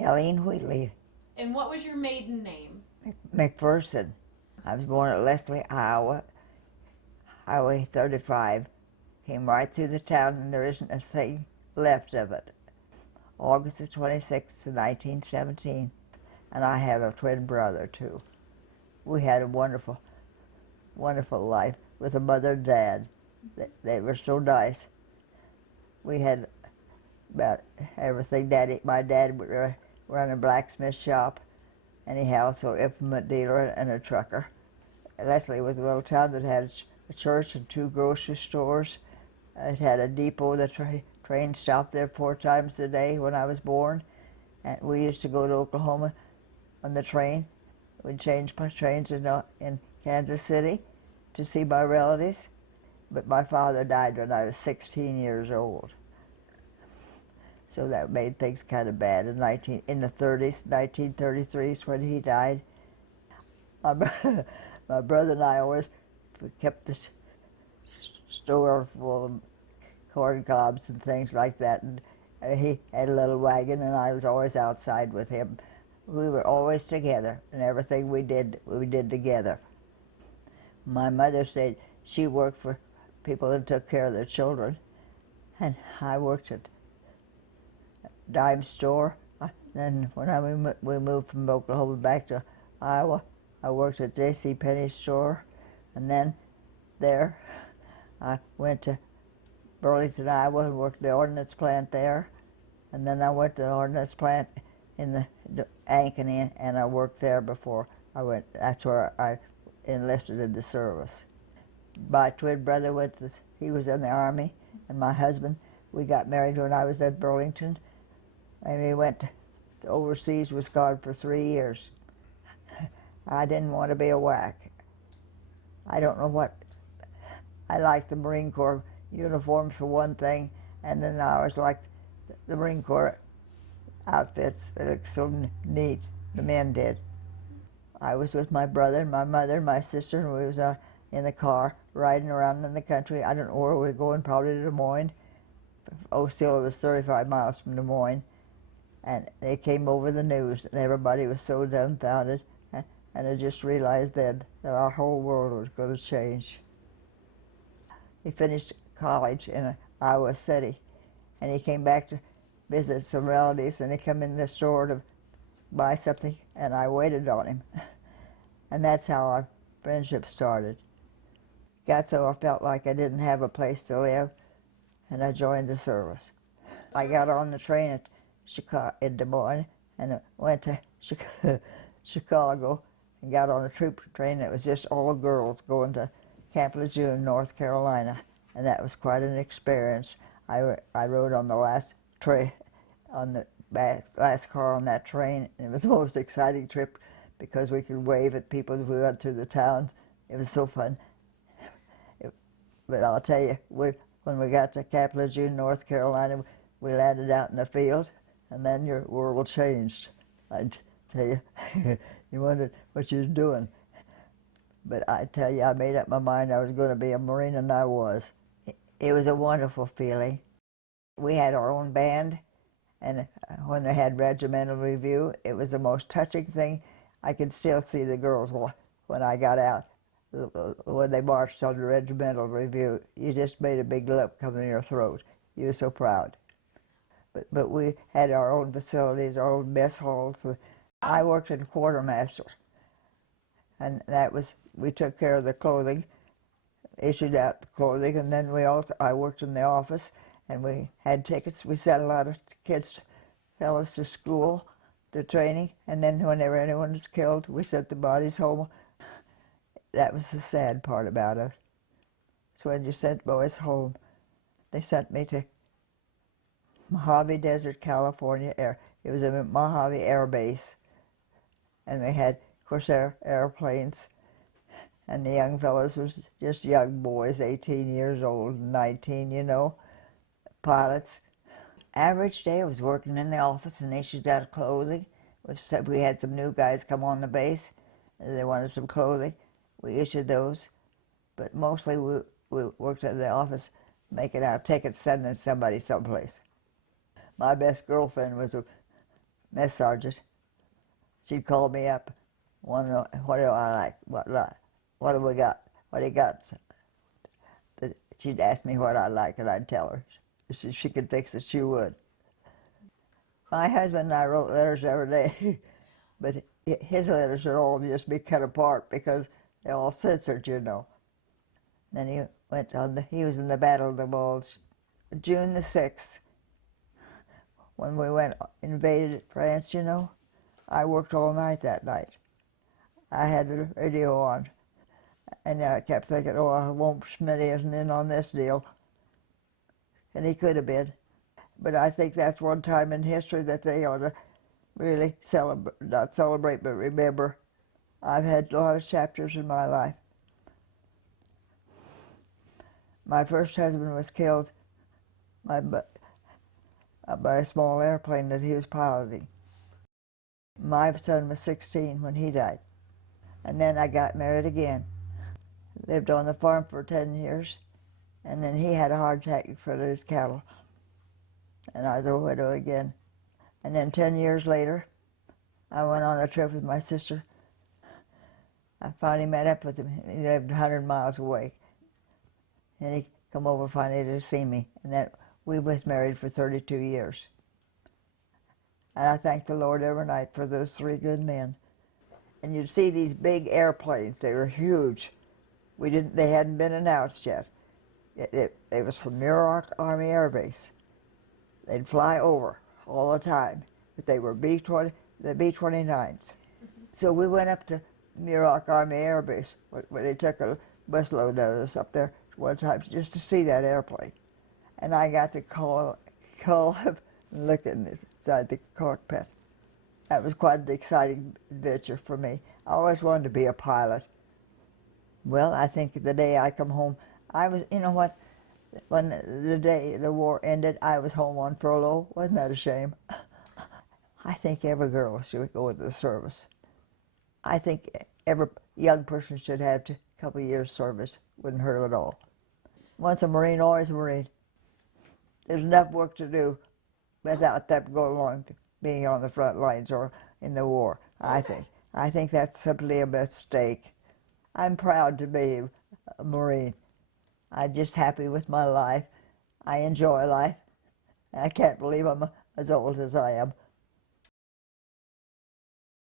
Elleen Wheatley, And what was your maiden name? McPherson. I was born at Leslie, Iowa, Highway 35. Came right through the town and there isn't a thing left of it. August the 26th, 1917. And I have a twin brother, too. We had a wonderful, wonderful life with a mother and dad. They were so nice. We had about everything. My dad would run a blacksmith shop, and he also an implement dealer and a trucker. Leslie was a little town that had a church and 2 grocery stores. It had a depot. The train stopped there 4 times a day when I was born. And we used to go to Oklahoma on the train. We'd change trains in Kansas City to see my relatives. But my father died when I was 16 years old. So that made things kind of bad. In the 30s, 1933 is when he died. My brother and I always kept the store full of corn cobs and things like that. And he had a little wagon, and I was always outside with him. We were always together, and everything we did together. My mother said she worked for people that took care of their children, and I worked at a dime store. Then when we moved from Oklahoma back to Iowa, I worked at J.C. Penney's store, and then there I went to Burlington, Iowa, and worked the ordnance plant there, and then I went to the ordnance plant in the Ankeny, and I worked there before I went. That's where I enlisted in the service. My twin brother he was in the Army, and my husband, we got married when I was at Burlington, and we went overseas, was gone for 3 years. I didn't want to be a whack. I don't know what. I liked the Marine Corps uniforms for one thing, and then I always liked the Marine Corps outfits. They looked so neat, the men did. I was with my brother, my mother, my sister, and we was in the car riding around in the country. I don't know where we were going, probably to Des Moines. Osceola was 35 miles from Des Moines, and they came over the news, and everybody was so dumbfounded, and I just realized then that our whole world was going to change. He finished college in Iowa City, and he came back to visit some relatives, and he came in the store to buy something, and I waited on him. And that's how our friendship started. Got so I felt like I didn't have a place to live, and I joined the service. I got on the train at in Des Moines, and went to Chicago, and got on a troop train that was just all girls going to Camp Lejeune, North Carolina, and that was quite an experience. I rode on the last last car on that train, and it was the most exciting trip because we could wave at people as we went through the town. It was so fun. But I'll tell you, when we got to Camp Lejeune, North Carolina, we landed out in the field, and then your world changed. I tell you, you wondered what you was doing. But I tell you, I made up my mind I was going to be a Marine, and I was. It was a wonderful feeling. We had our own band, and when they had regimental review, it was the most touching thing. I could still see the girls when I got out, when they marched on the regimental review. You just made a big lump come in your throat. You were so proud. But we had our own facilities, our own mess halls. I worked in quartermaster, and we took care of the clothing, issued out the clothing, and then I worked in the office, and we had tickets. We sent a lot of fellas to school, to training, and then whenever anyone was killed, we sent the bodies home. That was the sad part about it. So when you sent boys home, they sent me to Mojave Desert, California. It was a Mojave Air Base, and they had Corsair airplanes, and the young fellows was just young boys, 18 years old, 19, pilots. Average day, I was working in the office and issued out clothing. We had some new guys come on the base, and they wanted some clothing. We issued those, but mostly we worked in the office making out tickets, sending somebody someplace. My best girlfriend was a mess sergeant. She'd call me up, want to know what do I like, what do we got, what do you got? She'd ask me what I like, and I'd tell her. If she could fix it, she would. My husband and I wrote letters every day, but his letters would all just be cut apart because they're all censored, you know. Then he was in the Battle of the Bulge. June the 6th, when we invaded France, you know, I worked all night that night. I had the radio on, and I kept thinking, oh, I hope Smitty isn't in on this deal. And he could have been. But I think that's one time in history that they ought to really not celebrate, but remember. I've had a lot of chapters in my life. My first husband was killed by a small airplane that he was piloting. My son was 16 when he died. And then I got married again. Lived on the farm for 10 years, and then he had a heart attack for his cattle. And I was a widow again. And then 10 years later, I went on a trip with my sister. I finally met up with him. He lived 100 miles away. And he come over finally to see me. And that we was married for 32 years. And I thank the Lord every night for those 3 good men. And you'd see these big airplanes. They were huge. They hadn't been announced yet. It was from Muroc Army Air Base. They'd fly over all the time. But they were the B-29s. So we went up to Muroc Army Air Base, where they took a busload of us up there one time just to see that airplane. And I got to call up and look inside the cockpit. That was quite an exciting adventure for me. I always wanted to be a pilot. Well, I think the day I come home, you know what, when the day the war ended, I was home on furlough. Wasn't that a shame? I think every girl should go into the service. I think every young person should have a couple of years service. Wouldn't hurt at all. Once a Marine, always a Marine. There's enough work to do without them going along to being on the front lines or in the war, I think. I think that's simply a mistake. I'm proud to be a Marine. I'm just happy with my life. I enjoy life. I can't believe I'm as old as I am.